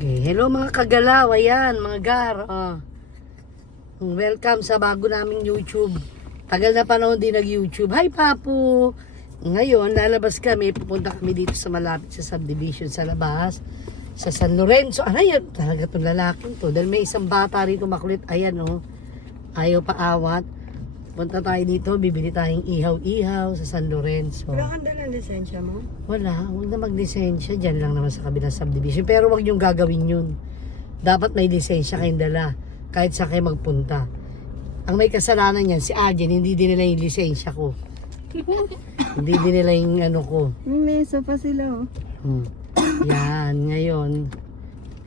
Okay. Hello mga kagalaw, ayan, mga gar. Welcome sa bago naming YouTube. Tagal na panahon din nag-YouTube. Hi Papu! Ngayon, lalabas kami, pupunta kami dito sa malapit sa subdivision sa labas, sa San Lorenzo. Yan, talaga itong lalaking to. Dahil may isang bata rito makulit, ayan ayaw paawat. Punta tayo dito, bibili tayong ihaw-ihaw sa San Lorenzo. Wala kang dalang lisensya mo? Wala, huwag na mag-lisensya. Diyan lang naman sa kabilang subdivision. Pero huwag niyong gagawin yun. Dapat may lisensya kayong dala. Kahit sa kayo magpunta. Ang may kasalanan yan, si Arjen, hindi din nila yung lisensya ko. Hindi din nila yung ano ko. May mesa pa sila Yan, ngayon.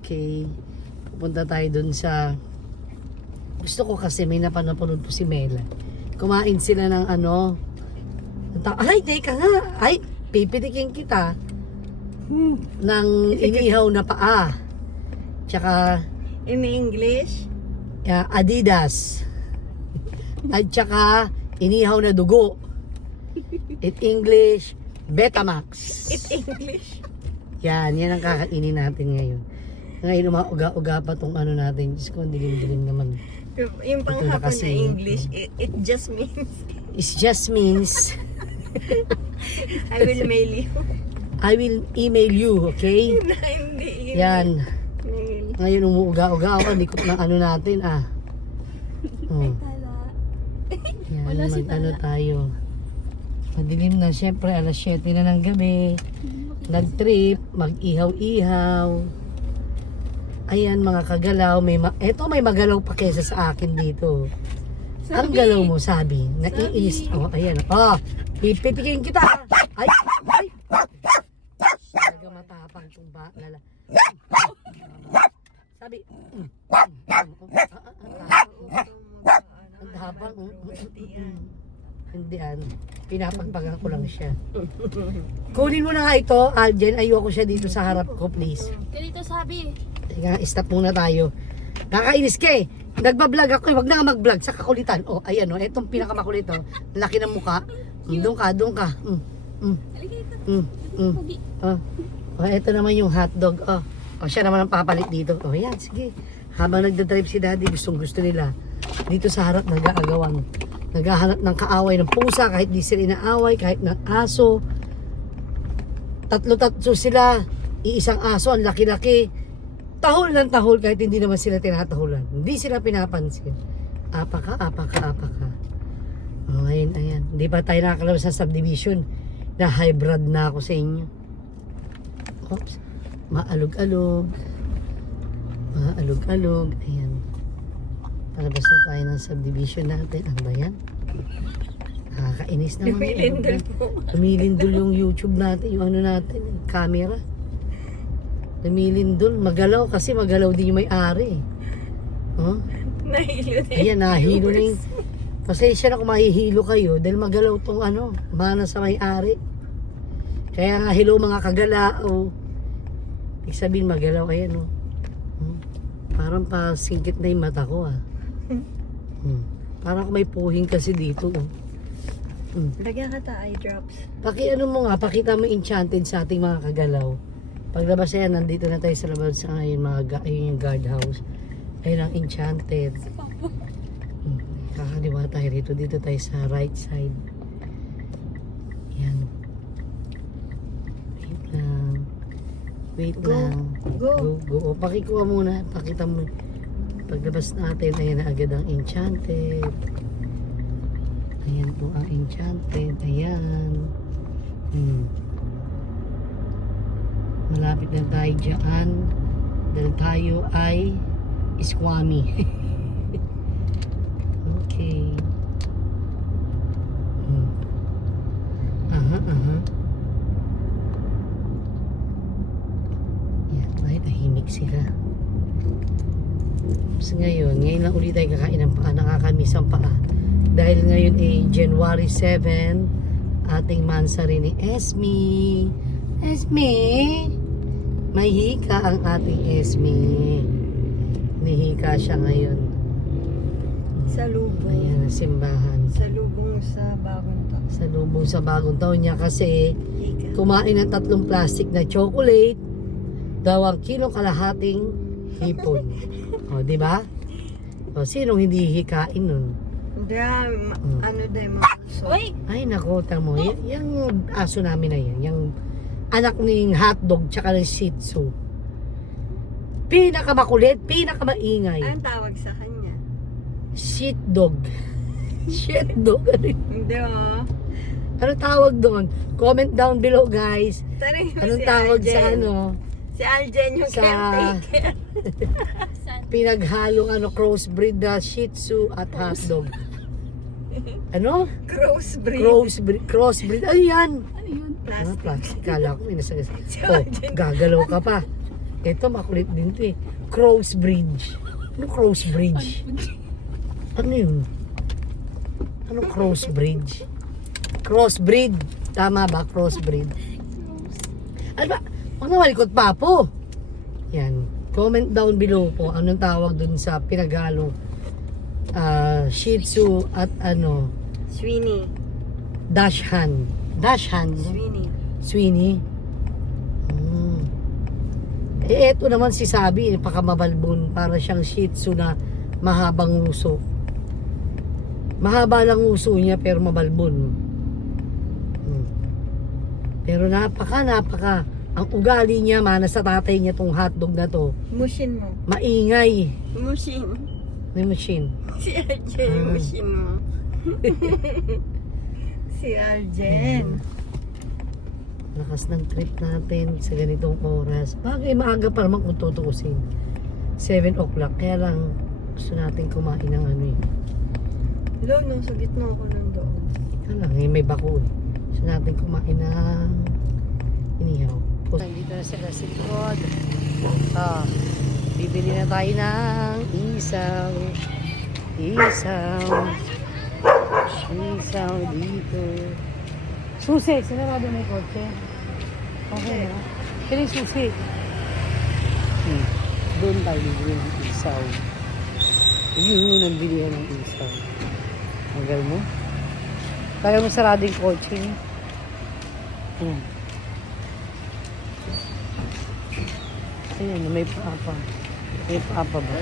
Okay. Pupunta tayo dun sa... Gusto ko kasi may napanood po si Mela. Kumain sila ng ay, teka nga. Ay, pipitikin kita. Ng inihaw na paa. Tsaka, In English? Adidas. At tsaka, inihaw na dugo. In English, Betamax. It English? Yan ang kakainin natin ngayon. Ngayon, umauga-uga pa tong natin. Diyos ko, dilim-dilim naman. Yung panghapon na English, it just means... It just means... I will mail you. I will email you, okay? Hindi. Yan. Mail. Ngayon, umuuga-uga ako. Likot ng natin, Yan, Wala si tayo. Madilim na, syempre, alas 7 na ng gabi. Nag-trip, mag-ihaw-ihaw. Ayan mga kagalaw, may magalaw pa kesa sa akin dito. Ang galaw mo, sabi, naiinis. Ayan. Pipitikin kita. Ay. Talaga matapang itong lala. Sabi, ang tapang. Hindi pinapagpagan ko lang siya. Kunin mo na nga ito, Aljen. Ayoko siya dito sa harap ko, please. Ganito sabi. Teka, stop muna tayo. Nakainis ka eh. Nagbablog ako eh. Wag na nga mag-vlog sa kakulitan. Ayan etong pinakamakulit laki ng mukha. Doon ka. Ito naman yung hotdog. Siya naman ang papalit dito. Yan, sige. Habang nagdadrive si daddy, gustong gusto nila. Dito sa harap, nag-aagawan. Naghahanap ng kaaway ng pusa, kahit di sila inaaway, kahit ng aso. Tatlo sila. Iisang aso, ang laki-laki. Tahol ng tahol kahit hindi naman sila tinatahulan. Hindi sila pinapansin. Apa ka. Ayan. Hindi pa tayo nakakalabas sa subdivision. Na hybrid na ako sa inyo. Oops. Maalog-alog. Ayan. Palabas na tayo ng subdivision natin. Ano ba yan? Nakakainis naman. Lumilindol po. Lumilindol yung YouTube natin. Yung natin. Camera. Lumilindol. Magalaw kasi magalaw din yung may-ari. Nahilo na Ayan, nahilo na yung... Pasensya na kung mahihilo kayo dahil magalaw tong mana sa may-ari. Kaya nga, hello mga kagalao. Ibig sabihin magalaw. Ayan Parang pasingkit na yung mata ko Parang may puhing kasi dito Lagyan ka ta eye drops. Pakita mo enchanted sa ating mga kagalaw. Paglabas yan, nandito na tayo sa labas sa ngayon, yung guardhouse. Ayun ang enchanted. Kakaliwa tayo rito. Dito tayo sa right side. Yan. Wait lang. Go. Pakikuha muna. Pakita mo. Paglabas natin, ayan na agad ang enchanted. Ayan po ang enchanted. Ayan. Malapit na tayo dyan. Dahil tayo ay Iskwami. Okay. Yan, ay tahimik sila. So ngayon lang ulit tayo kakain ng paa. Nakakamiss ang paa. Dahil ngayon ay January 7, ating mansari ni Esme. May hika ang ating Esme. Nihika siya ngayon. Sa lubong. Ayan, simbahan. Sa lubong sa bagong taon. Sa lubong sa bagong taon niya kasi Hika. kumain ng 3 plastic na chocolate, dalawang kilong kalahating hipon. O, di ba? O, sinong hindi hikain nun? Hindi, ano dahil mga aso. Uy! Ay, nakota mo. Yung aso namin na yan. Yung anak ng hotdog tsaka ng shih tzu. Pinakamakulit, pinakamaingay. Anong tawag sa kanya? Shih dog. Shih dog. Hindi Ano tawag doon? Comment down below, guys. Tanong mo Anong si tawag Aljen. sa ano? Si Aljen yung Sa- caretaker. Pinaghalong crossbreed na shih tzu at hotdog. Ano? Crossbreed. Crossbreed. Ano yan? Plastic. Plastic. Kala ko may nasagas. Si Oh, Aljen. gagalaw ka pa. Ito, makulit din to eh. Crossbridge. Ano crossbridge? Ano yun? Ano crossbridge? Crossbreed. Tama ba? Crossbreed. Ano ba? Huwag na malikot pa po. Yan. Comment down below po anong tawag dun sa pinaghalong Shih Tzu at Sweeney. Dachshund. Dachshund. Sweeney. Sweeney. Eto naman si Sabi, pakamabalbon. Para siyang Shih Tzu na mahabang uso. Mahaba lang uso niya pero mabalbon. Pero napaka. Ang ugali niya, mana sa tatay niya tong hotdog na to. Mushin mo. Maingay. Mushin. May machine. Si Aljen yung mushin mo. Si Aljen. Lakas ng trip natin sa ganitong oras. Bagay maaga pa naman kung tutuusin. 7 o'clock. Kaya lang gusto natin kumain ng ano eh. Hello, no, sa gitna ako ng doon. Kaya lang eh, may bako eh. Gusto natin kumain ng inihaw. Nandito na sila sa likod. Bibili na tayo ng isaw. Isaw dito. Susi, sinarado na yung kotse. Okay na. Kaya yung susi. Doon tayo bibili ng isaw. Yun ang bilihan ng isaw. Magal mo. Kaya mo sarado yung kotse. Ayan, may paapa. May paapa ba?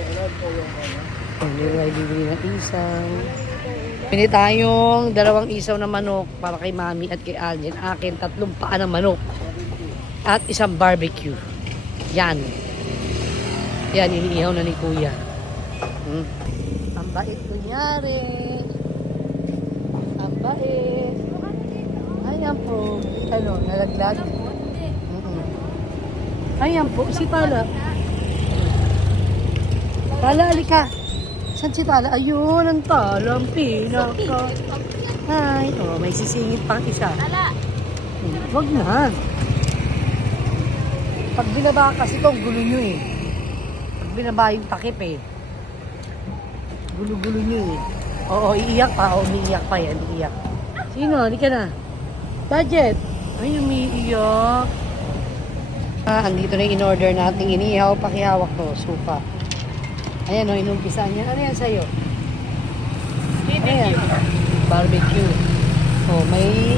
Hindi tayo bibili ng isaw. Pili tayong 2 isaw na manok para kay Mami at kay Aljen. Akin 3 paa ng manok. At 1 barbecue. Yan. Yan, iniihaw na ni Kuya. Ang bait kunyari. Ang bait. Ayan po. Ano, nalaglag? Ayan po, si Tala. Tala, alika. Saan si Tala? Ayun, ang Tala, ang pinaka. Ay, may sisingit pang isa. Tala. Wag na. Pag binaba kasi ito, gulo nyo eh. Pag binaba yung takip eh. Gulo-gulo nyo eh. Oo, iiyak pa. Oo, umiiyak pa yan. Iiyak. Sino? Halika na. Budget. Ay, umiiyak. Andito na yung in-order nating inihaw. Pakihawak to. Suka. Ayan o, inumpisa niya. Ano yan sa'yo? Ayan. Barbecue. Oh, may...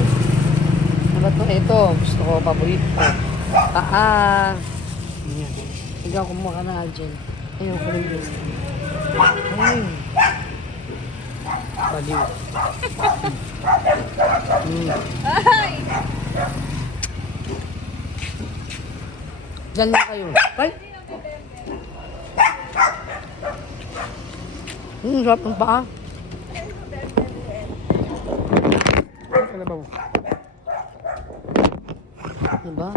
Ano ba to? Ito. Gusto ko. Paborito ko. Ayan. Ikaw kumuha ka na dyan. Ayun ko rin gusto. Ayun. Baliw. Ay! Diyan na kayo. Ay! Sarap ng paa. Ano ba mo? Diba?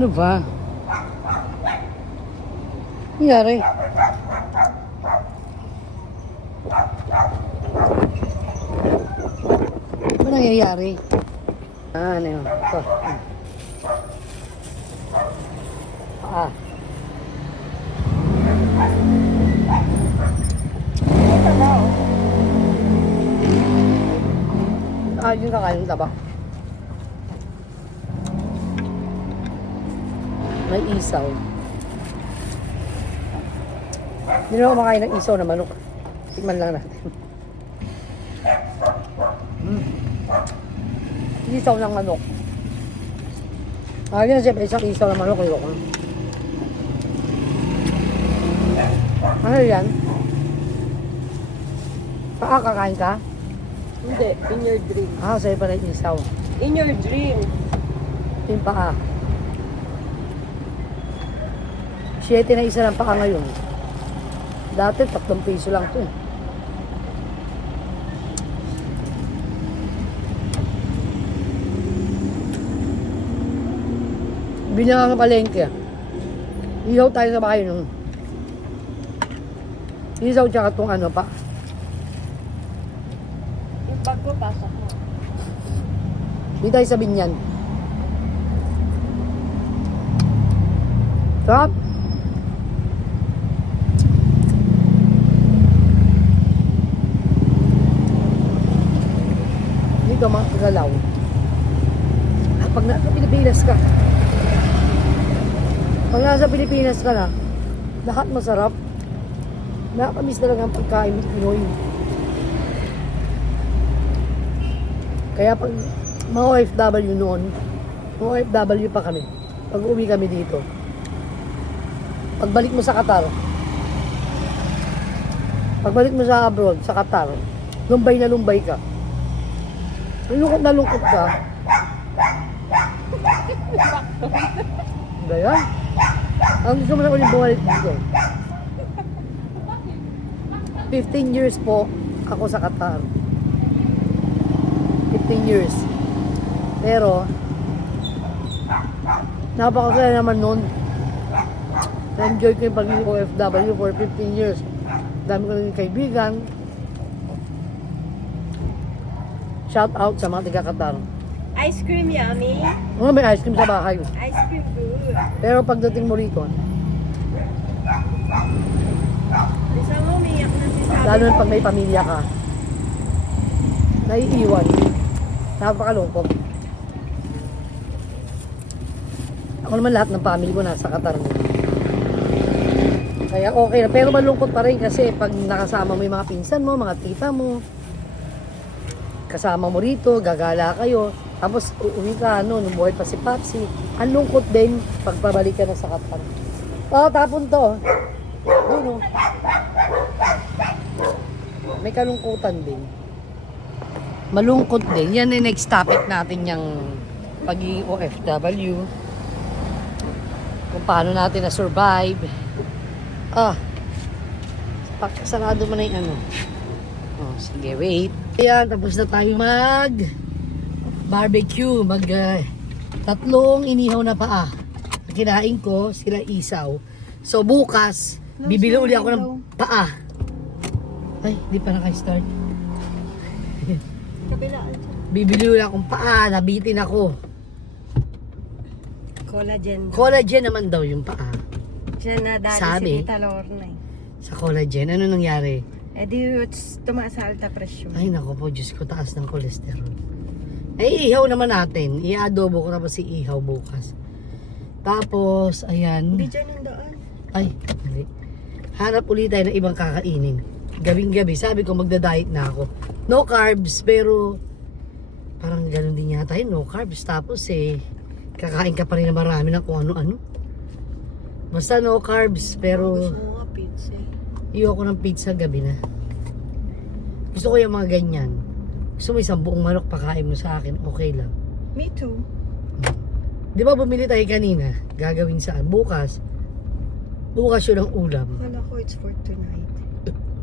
Ano ba? Nangyari? Ano nangyayari? Ano yun? Ito. Ito na yung kakain ng tabak. May isaw. Hindi na ako makain ng isaw na manok. Tikman lang natin. Isaw ng manok. Ayun, siyempre, isang isaw ng manok. Ayoko. Ano yan? Paa, kakain ka? Hindi, in your dream. Ah, sa'yo pala yung isaw. In your dream. Yung paa. 7 na isa ng paa ngayon. Dati, 3 piso lang to. Binaka ng palengke. Ihaw tayo sa bahay nung. Isaw tsaka itong ano pa. Yung bag ko, pasok mo. Dito tayo sa Binyan. Sarap. Dito mga kagalaw. Pag nasa Pilipinas ka, na, lahat masarap. Nakakamiss talaga ang pagkain ng Pinoy. Kaya pag mga OFW noon, mga OFW pa kami, pag uwi kami dito, pagbalik mo sa Qatar, pagbalik mo sa abroad, sa Qatar, lumbay na lumbay ka. Lungkot na lungkot ka. Ba yan? Ang gusto mo na ulit bumalik dito. 15 years po ako sa Qatar. 15 years. Pero, napakasaya naman nun. Na-enjoy ko yung pagiging OFW for 15 years. Dami ko naging kaibigan. Shout out sa mga taga-Qatar. Ice cream yummy. May ice cream sa bahay. Ice cream good. Pero pagdating mo rito, Bisa mo, umiyak na si Sabi. lalo na pag may pamilya ka, naiiwan. Napakalungkot. Ako naman lahat ng family ko nasa Qatar na. Kaya okay na. Pero malungkot pa rin kasi pag nakasama mo yung mga pinsan mo, mga tita mo, kasama mo rito, gagala kayo, tapos uuwi ka, nung buhay pa si Papsi. Ang lungkot din pag pabalik ka na sa Qatar. Tapon to. Ayun, oh. May kalungkutan din. Malungkot din. Yan yung next topic natin yung pagiging OFW. Kung paano natin na-survive. Sarado mo na yung ano. Sige, wait. Ayan, tapos na tayo barbecue. Tatlong inihaw na paa. Kinain ko, sila isaw. So, bukas, bibili uli ako ng paa. Ay, di pa naka-start. Kabilaan. Bibili uli akong paa, nabitin ako. Collagen. Collagen naman daw yung paa. Siya nadali Sabi. si Tita Lorna eh. Sa collagen, ano nangyari? Eh di tumaas sa alta presyon. Ay, nako po, Diyos ko, taas ng kolesterol. Eh, ihaw naman natin. I-adobo ko na ba si ihaw bukas. Tapos, ayan. Hindi dyan ang daan. Ay, mali. Hanap ulit tayo ng ibang kakainin. Gabing-gabi, sabi ko magda-diet na ako. No carbs, pero parang ganun din yata yun, no carbs. Tapos kakain ka pa rin na marami ng kung ano-ano. Basta no carbs, pero Gusto mo nga pizza eh. ayoko ng pizza gabi na. Gusto ko yung mga ganyan. Gusto mo isang buong manok pakain mo sa akin, okay lang. Me too. Di ba bumili tayo kanina? Gagawin saan? Bukas. Bukas yun ang ulam. Kala ko it's for tonight.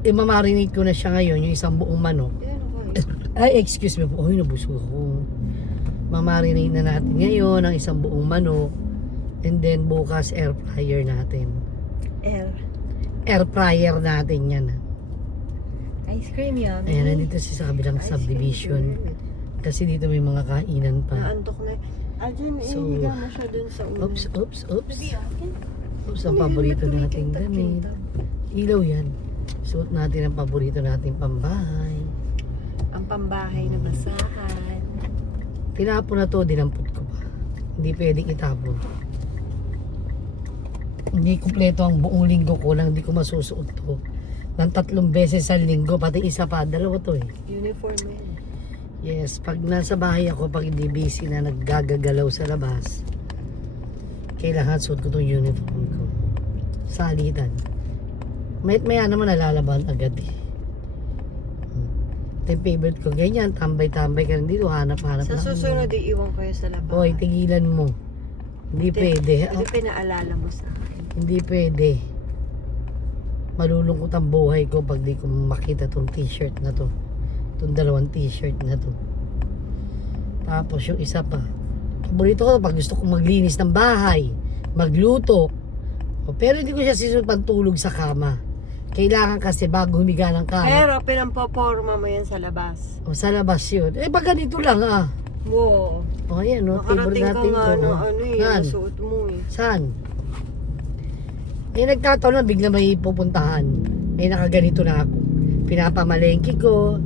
Mamarinate ko na siya ngayon, yung isang buong manok. Yan ako eh. Ay, excuse me po. Uy, nabusog ako. Mamarinate na natin ngayon ang isang buong manok. And then bukas air fryer natin. Air fryer natin yan. Ice cream yummy. Ayan, nandito sa kabilang Ice cream subdivision. good. Kasi dito may mga kainan pa. Naantok na. Diyan, So, ihiga mo siya dun sa ulo. Oops. Sabi akin. Oops, ang paborito nating damit. Ilaw yan. Suot natin ang paborito nating pambahay. Ang pambahay na basahan. Tinapon na to, dinampot ko pa. Hindi pwedeng itapon. Hindi kumpleto ang buong linggo ko lang, hindi ko masusuot to. ng 3 beses sa linggo, pati isa pa, 2 to eh. Uniform yan. Yes, pag nasa bahay ako, pag hindi busy na naggagagalaw sa labas, kailangan suot ko tong uniform ko. Salitan. Maya naman nalalaban agad eh. Ito yung favorite ko. Ganyan, tambay-tambay ka rin dito, hanap-hanap Sa na. susunod, iiwan ko yun sa labas. Hoy, tigilan mo. Hindi pwede. Ano pinaalala mo sa akin? Hindi pwede. Malulungkot ang buhay ko pag di ko makita tong t-shirt na to. Itong 2 t-shirt na to. Tapos yung isa pa. Paborito ko pag gusto kong maglinis ng bahay, magluto. Pero hindi ko siya sinusunod pantulog sa kama. Kailangan kasi bago humiga ng kama. Pero pinampoporma mo yan sa labas. O sa labas yun. Eh pag ganito lang ah. Wow. O ayan no, favorite Nakarating ka natin nga ko. na No? ano eh, Saan? nasuot mo eh. Saan? Eh nagkataon na bigla may pupuntahan. Eh nakaganito na ako. Pinapamalengke ko,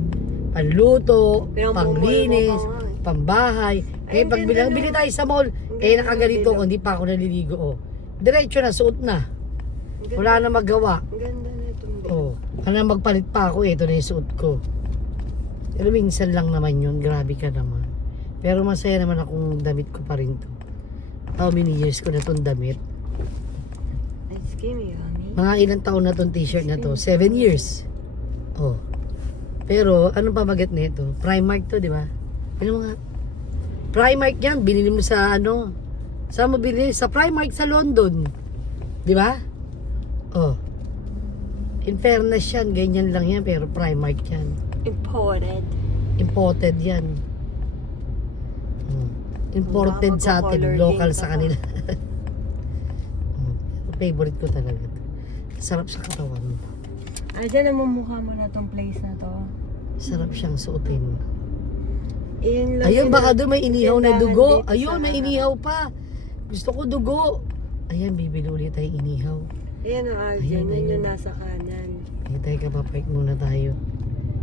panluto, panglinis, pambahay. Eh Ay, pag ganda bili na. tayo sa mall, eh nakaganito ko, hindi pa ako naliligo. Oh. Diretso na, suot na. Wala na magawa. Ang ganda na itong bed. Oh, ano magpalit pa ako, ito na yung suot ko. Pero minsan lang naman yun, grabe ka naman. Pero masaya naman akong damit ko pa rin to. How many years ko na tong damit? Ice cream, yummy. Mga ilang taon na tong t-shirt na to? 7 years. Oh. Pero, anong pamagat nito? Primark to, di ba? Ano mga? Primark yan, binili mo sa ano? Saan mo binili? Sa Primark sa London. Di ba? Oh. In fairness yan, ganyan lang yan, pero Primark yan. Imported. Imported yan. Imported Baka sa atin, magko-color local game sa ka kanila. Favorite ko talaga to. Sarap sa katawan. Ay, dyan namumukha mo na tong place na to. Sarap siyang suotin. Ayun lang Ayun, yun baka na- doon may inihaw na tindahan dugo. dito Ayun, sa may harap. inihaw pa. Gusto ko dugo. Ayan, bibili ulit tayo inihaw. Ayan ang Ayun, Arjen, yun ayun. yung nasa kanan. Hindi tayo kapapait muna tayo.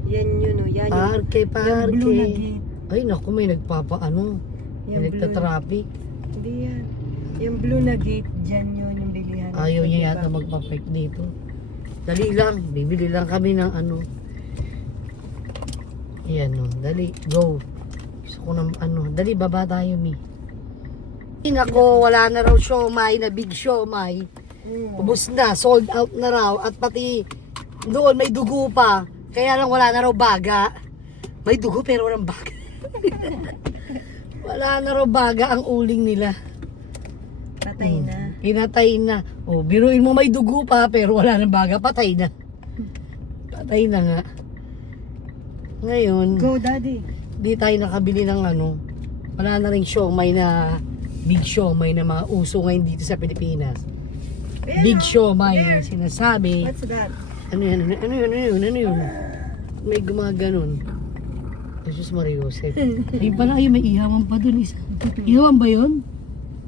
Yan yun o, yan yung, Parke, yung blue na parke. gate. Ay, naku, may nagpapaano. May Yung blue. nagtatraffic. Hindi yan. Yung blue na gate, dyan yun yung bilihan. Ayaw niya yata magpapait dito. Dali lang, bibili lang kami ng ano. Ayan o, dali, go. Gusto ko ng ano, dali, baba tayo, mi. Nako, wala na raw siomay na big siomay. Ubus na, sold out na raw. At pati doon may dugo pa. Kaya lang wala na raw baga. May dugo pero walang baga. Wala na raw baga ang uling nila. Patay na. Pinatay na. O, biruin mo may dugo pa pero wala nang baga. Patay na. Patay na nga. Ngayon, Go, daddy. di tayo nakabili ng ano. Wala na rin siomay na big siomay na mga uso ngayon dito sa Pilipinas. Big siomay na sinasabi. What's that? Ano yan? Ano yun? May gumaganon. Jesus Maria Joseph. Ayun pala, ay may ihawan pa dun isa. Ihawan ba yun?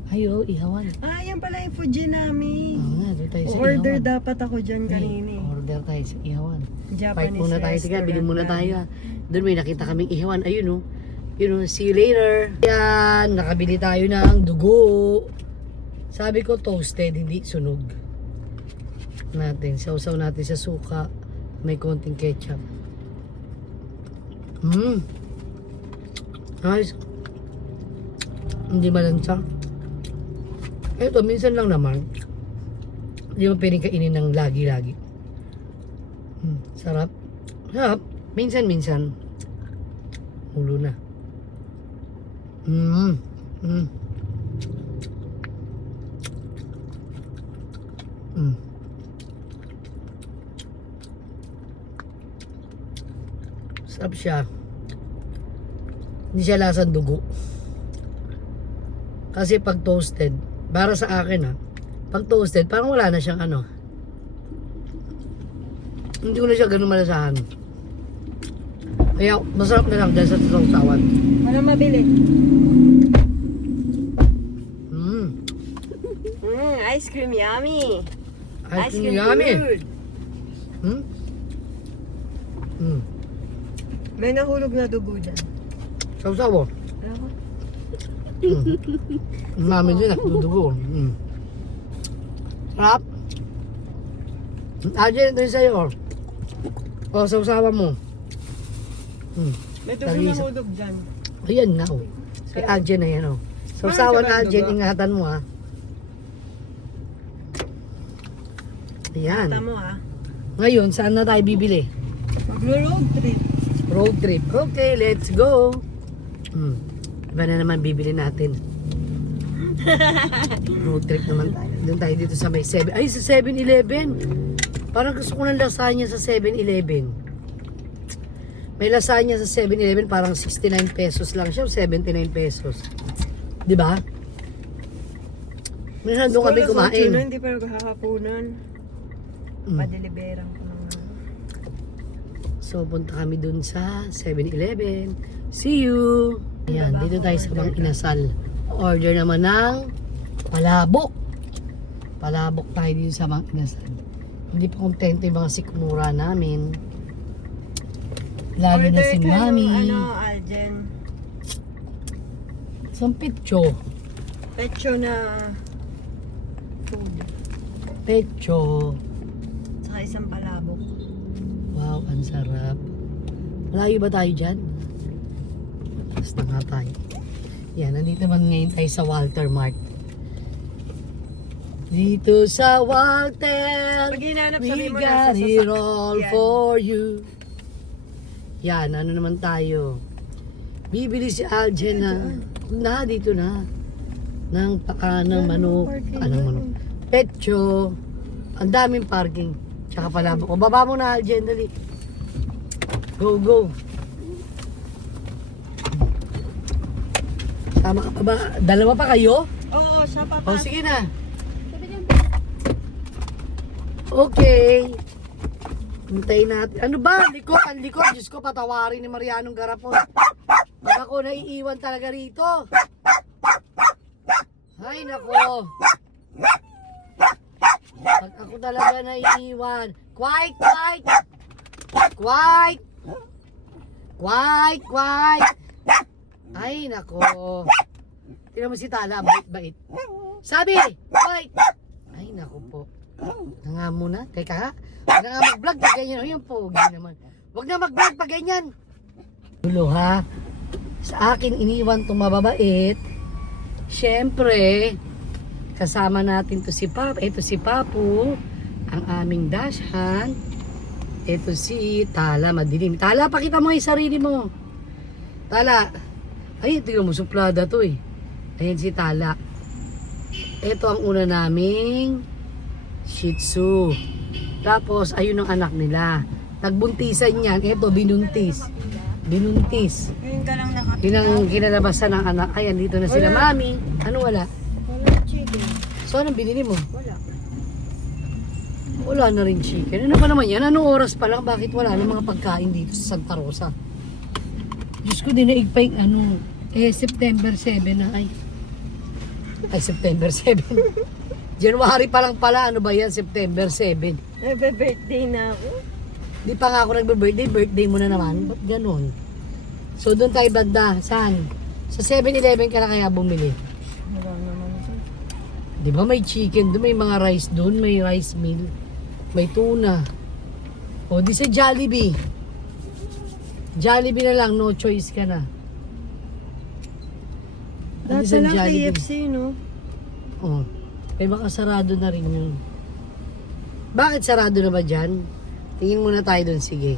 Ay, oo, ihawan. Ah, yan pala yung Fujinami. Oo nga, doon tayo sa Order ihawan. dapat ako dyan kanina eh. Order tayo sa ihawan. Japanese Fight muna tayo. Sige, restaurant bili muna namin. tayo. Doon may nakita kaming ihawan. Ayun o. Yun o, see you later. Yan, nakabili tayo ng dugo. Sabi ko toasted, hindi sunog. Natin, sausaw natin sa suka. May konting ketchup. Nice. Hindi malansa. Ito, minsan lang naman. Hindi mo pwedeng kainin ng lagi-lagi. Sarap. Sarap. Minsan-minsan. Ulo na. Sarap siya. Hindi siya lasang dugo. Kasi pag toasted, para sa akin pag toasted, parang wala na siyang ano. Hindi ko na siya ganun malasahan. Kaya masarap na lang dahil sa sausawan. Walang mabili. Ice cream yummy. Ice cream yummy. good. May nahulog na dugo dyan. Sausaw. Ano ko? Namin din nagdudugo. Sarap. Ajay, ito yung sa'yo. O, sausawan mo. May dugo na Tarisa. hudog dyan. Ayan nga, oh. Kay Aljen na yan, oh. Sausawan Parang Aljen, dugo. ingatan mo, ha. Ayan. Tama mo ah. Ngayon, saan na tayo bibili? Mag-road trip. Road trip. Okay, let's go. Iba na naman bibili natin. Road trip naman tayo. Doon tayo dito sa may 7. Ay, sa 7-Eleven. Parang gusto ko ng lasagna sa 7-Eleven. May lasagna sa 7-Eleven, parang 69 pesos lang siya, o 79 pesos. Di ba? Minsan doon kami kumain. Hindi pa nagkakapunan. Padeliveran ko naman. So, punta kami dun sa 7-Eleven. See you! Ayan, dito tayo sa Mang Inasal. Order naman ng palabok. Palabok tayo dito sa Mang Inasal. Hindi pa kontento yung mga sikmura namin. Lalo na si Order ka Mami. ng, ano, Aljen. Isang petso. Pecho na food. Petso. Saka isang palabok. Wow, ang sarap. Malayo ba tayo dyan? Basta nga tayo. Yan, nandito naman ngayon tayo sa Walter Mart. Dito sa Walter, Pag hinanap, we sabi mo got nasa it all sasakyan. for you. Yan, ano naman tayo? Bibili si Aljen na dito na. Ng paa ng manok. Anong manok? Petso. Ang daming parking. Tsaka palabok. O, baba mo na, Aljen, dali. Go, go. Tama ka pa ba? Dalawa pa kayo? Oo, siya pa O, sige na. Okay. Hintayin natin. Ano ba? Likod, ang likod. Diyos ko, patawarin ni Marianong Garapon. Baka ako naiiwan talaga rito. Ay, nako. Pag ako talaga naiiwan. Quiet, quiet. Quiet. Quiet, quiet. Ay, nako. Tingnan mo si Tala, bait-bait. Sabi, quiet. Ay, nako po. Nga muna. Teka ha. Huwag na nga mag-vlog pag ganyan. Ayun po. Ganyan naman. Huwag na mag-vlog pag ganyan. Dulo ha. Sa akin iniwan itong mababait. Siyempre, kasama natin to si Pap. Ito si Papu. Ang aming dashhan. Ito si Tala. Madilim. Tala, pakita mo yung sarili mo. Tala. Ay, tingnan mo. Suplada to eh. Ayan si Tala. Ito ang una naming Shih Tzu. Tapos, ayun ang anak nila. Nagbuntisan yan. Ito, binuntis. Binuntis. Ngayon ka lang nakapila. Yun ang kinalabasan ng anak. Ayan, dito na sila. Wala. Mami, ano wala? Wala chicken. So, anong binili mo? Wala. Wala na rin chicken. Ano pa naman yan? Anong oras pa lang? Bakit wala na mga pagkain dito sa Santa Rosa? Diyos ko, dinaig pa yung ano. September 7 na. Ay, September 7. January pa lang pala. Ano ba yan? September 7. Nagbe-birthday na ako. Di pa nga ako nagbe-birthday. Birthday mo na naman. Ba't ganun? So, doon tayo banda. Saan? Sa 7-Eleven ka na kaya bumili. Wala naman ito. Di ba may chicken doon, may mga rice doon, may rice meal, may tuna. O di sa Jollibee. Jollibee na lang, no choice ka na. Di Dati lang KFC, no? O, may baka sarado na rin yun. Bakit sarado na ba dyan? Tingin muna tayo doon, sige.